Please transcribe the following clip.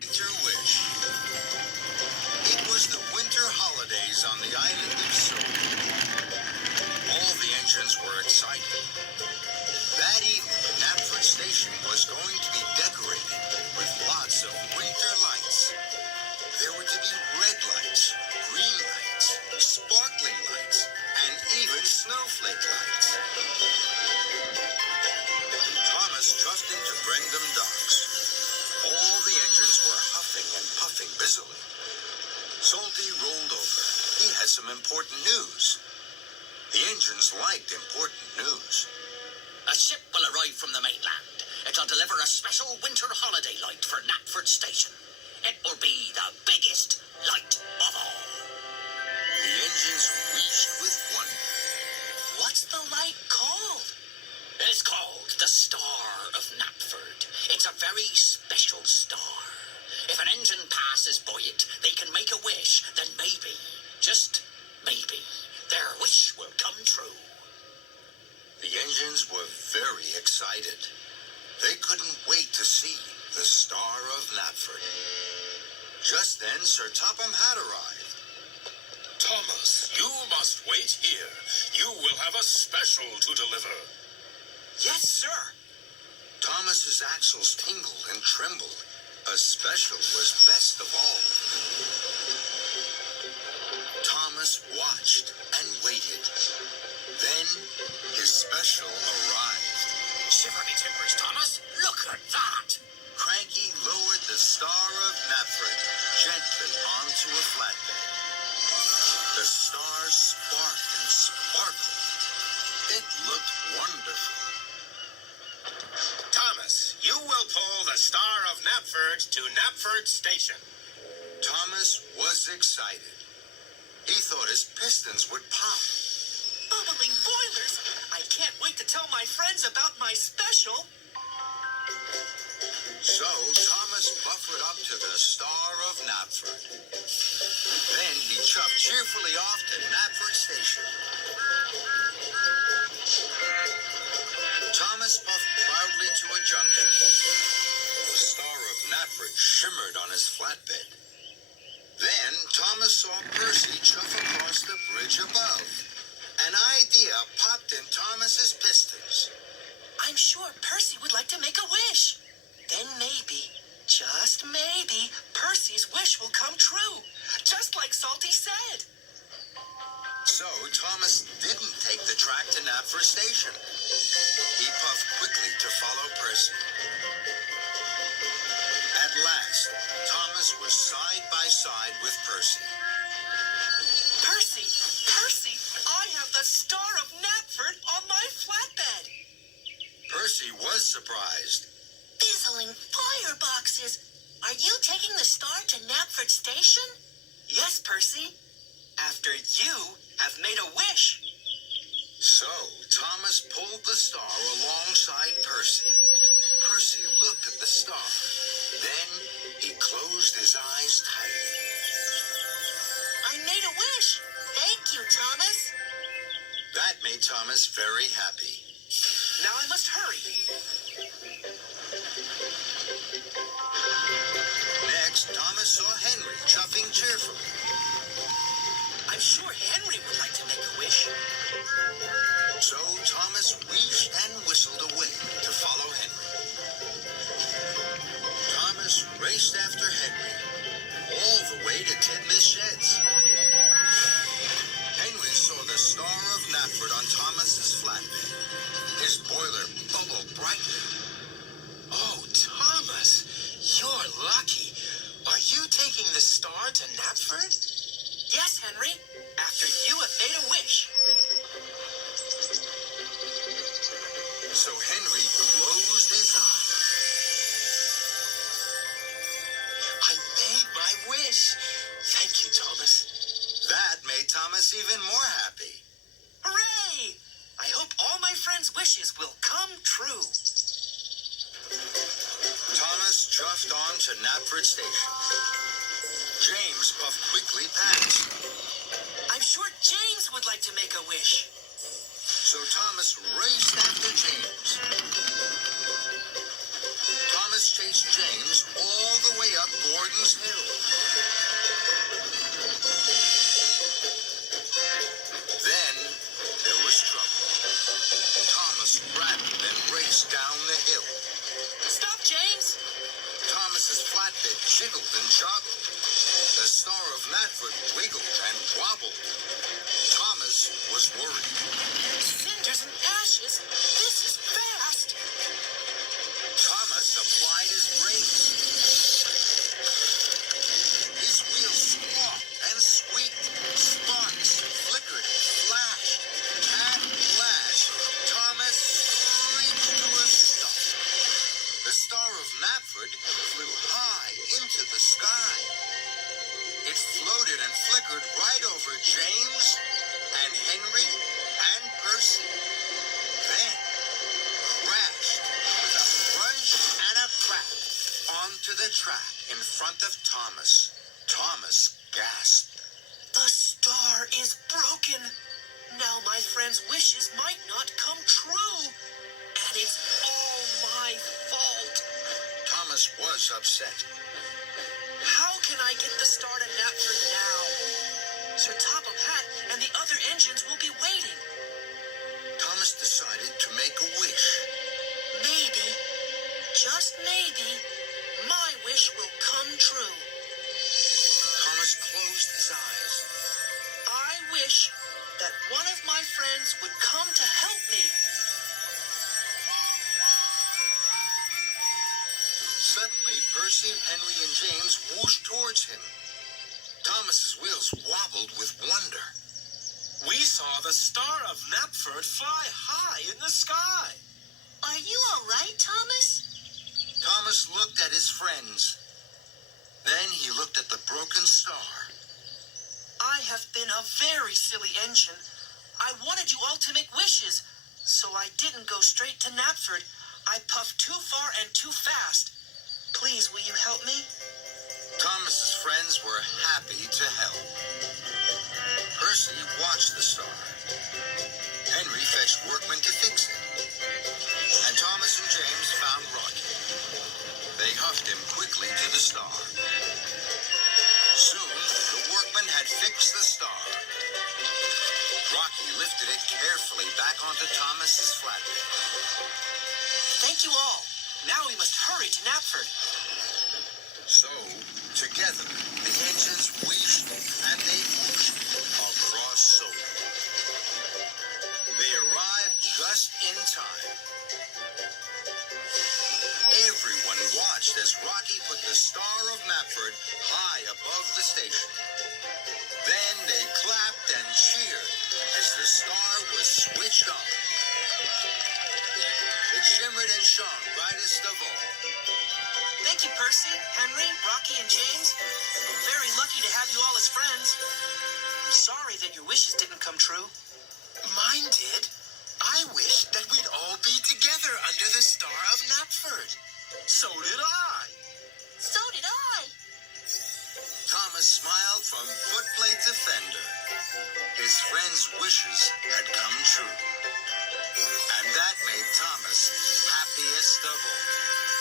Winter wish. It was the winter holidays on the island of Sodor. All the engines were excited. That evening, Knapford Station was going to be decorated with lots of winter lights. There were to be red lights, green lights, sparkling lights, and even snowflake lights. Thomas trucked into Brendam Docks. All the engines were huffing and puffing busily. Salty rolled over. He had some important news. The engines liked important news. A ship will arrive from the mainland. It'll deliver a special winter holiday light for Knapford Station. It will be the biggest light of all. The engines wheezed with wonder. What's the light called? It is called the Star of Knapford. It's a very special star. If an engine passes by it, they can make a wish. Then maybe, just maybe, their wish will come true. The engines were very excited. They couldn't wait to see the Star of Knapford. Just then, Sir Topham had arrived. Thomas, you must wait here. You will have a special to deliver. Yes, sir. Thomas's axles tingled and trembled. A special was best of all. Thomas watched and waited. Then his special arrived. Shiver me timbers, Thomas. Look at that. Cranky lowered the Star of Knapford gently onto a flatbed. The star sparked and sparkled. It looked wonderful. Thomas, you will pull the Star of Knapford to Knapford Station. Thomas was excited. He thought his pistons would pop. Bubbling boilers. I can't wait to tell my friends about my special. So Thomas buffered up to the Star of Knapford. Then he chuffed cheerfully off to Knapford Station. Thomas puffed proudly to a junction. The Star of Knapford shimmered on his flatbed. Then Thomas saw Percy chuff across the bridge above. An idea popped in Thomas's pistons. I'm sure Percy would like to make a wish. Then maybe, just maybe, Percy's wish will come true. Just like Salty said. So Thomas didn't take the track to Knapford Station. He puffed quickly to follow Percy. At last, Thomas was side by side with Percy. Percy, Percy, I have the Star of Knapford on my flatbed. Percy was surprised. Fizzling fireboxes. Are you taking the star to Knapford Station? Yes, Percy. After you have made a wish. So Thomas pulled the star alongside Percy. Percy looked at the star. Then he closed his eyes tightly. I made a wish. Thank you, Thomas. That made Thomas very happy. Now I must hurry. Next, Thomas saw Henry chuffing cheerfully. I'm sure Henry would like to make a wish. So Thomas wheezed and whistled away to follow Henry. Thomas raced after Henry, all the way to Tidmouth Sheds. Henry saw the Star of Knapford on Thomas's flatbed. His boiler bubbled brightly. Oh, Thomas, you're lucky. Are you taking the star to Knapford? Yes, Henry. After you have made a wish. So Henry closed his eyes. I made my wish. Thank you, Thomas. That made Thomas even more happy. Hooray! I hope all my friends' wishes will come true. Thomas chuffed on to Knapford Station. James puffed quickly past. I'm sure James would like to make a wish. So Thomas raced after James. Thomas chased James all the way up flatbed jiggled and joggled. The Star of Knapford wiggled and wobbled. Thomas was worried. Cinders and ashes? This is fast! Thomas applied his brakes. His wheels squawked and squeaked. Sparks flickered and flashed. At last, Thomas screeched to a stop. The Star of Knapford flew high into the sky. It floated and flickered right over James and Henry and Percy. Then crashed with a crunch and a crack onto the track in front of Thomas. Thomas gasped. The star is broken. Now my friend's wishes might not come true. And it's all my fault. Thomas was upset. How can I get the star to Knapford now? Sir Topham Hatt and the other engines will be waiting. Thomas decided to make a wish. Maybe, just maybe, my wish will come true. Thomas closed his eyes. I wish that one of my friends would come to help me. Suddenly, Percy, Henry, and James whooshed towards him. Thomas's wheels wobbled with wonder. We saw the Star of Knapford fly high in the sky. Are you all right, Thomas? Thomas looked at his friends. Then he looked at the broken star. I have been a very silly engine. I wanted you all to make wishes, so I didn't go straight to Knapford. I puffed too far and too fast. Please, will you help me? Thomas's friends were happy to help. Percy watched the star. Henry fetched workmen to fix it. And Thomas and James found Rocky. They huffed him quickly to the star. Soon, the workmen had fixed the star. Rocky lifted it carefully back onto Thomas's flatbed. Thank you all. Now we must hurry to Knapford. So, together, the engines wheezed and they whooshed across Soda. They arrived just in time. Everyone watched as Rocky put the Star of Knapford high above the station. Then they clapped and cheered as the star was switched on. It shimmered and shone brightest of all. Thank you, Percy, Henry, Rocky, and James. I'm very lucky to have you all as friends. I'm sorry that your wishes didn't come true. Mine did. I wish that we'd all be together under the Star of Knapford. So did I. So did I. Thomas smiled from footplate to fender. His friends' wishes had come true. And that made Thomas happiest of all.